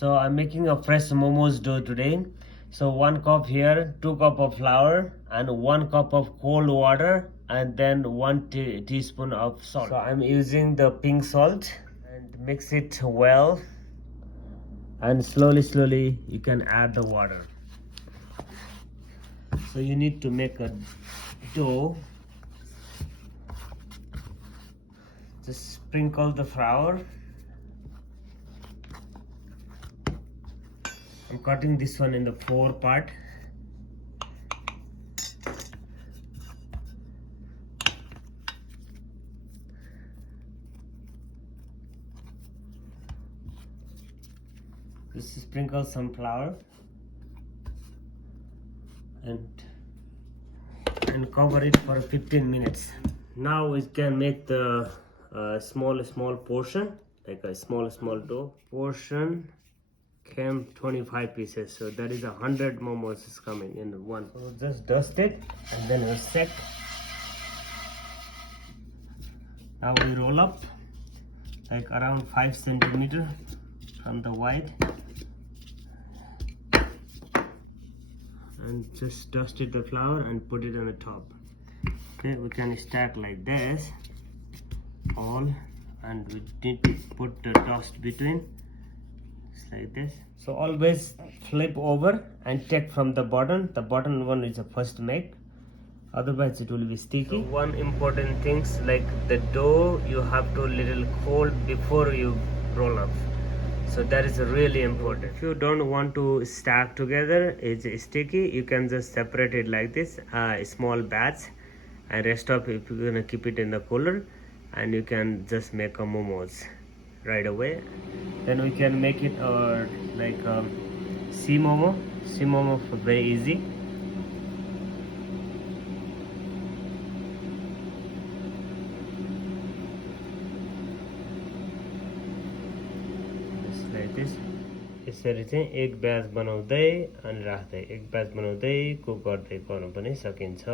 So I'm making a fresh momos dough today. So 1 cup here, 2 cup of flour and 1 cup of cold water and then 1 teaspoon of salt. So I'm using the pink salt and mix it well, and slowly you can add the water. So you need to make a dough. Just sprinkle the flour. I'm cutting this one in the 4 part. Just sprinkle some flour and cover it for 15 minutes. Now we can make the small portion, like a small dough. Portion came 25 pieces, so that is 100 momos is coming in one. So just dust it and then we set. Now we roll up like around 5 centimeter from the wide and just dusted the flour and put it on the top. Okay, we can stack like this all, and we need to put the dust between, just like this. So always flip over and take from the bottom. The bottom one is the first make, otherwise it will be sticky. So one important things, like the dough you have to little cold before you roll up. So that is really important. If you don't want to stack together, it's sticky, you can just separate it like this, small batch, and rest of if you're gonna keep it in the cooler, and you can just make a momos right away. Then we can make it like sea momo very easy. Like this. यसरी चाहिँ एक batch बनाउँदै अनि राख्दै, एक batch बनाउँदै cook गर्दै गर्नु पनि सकिन्छ।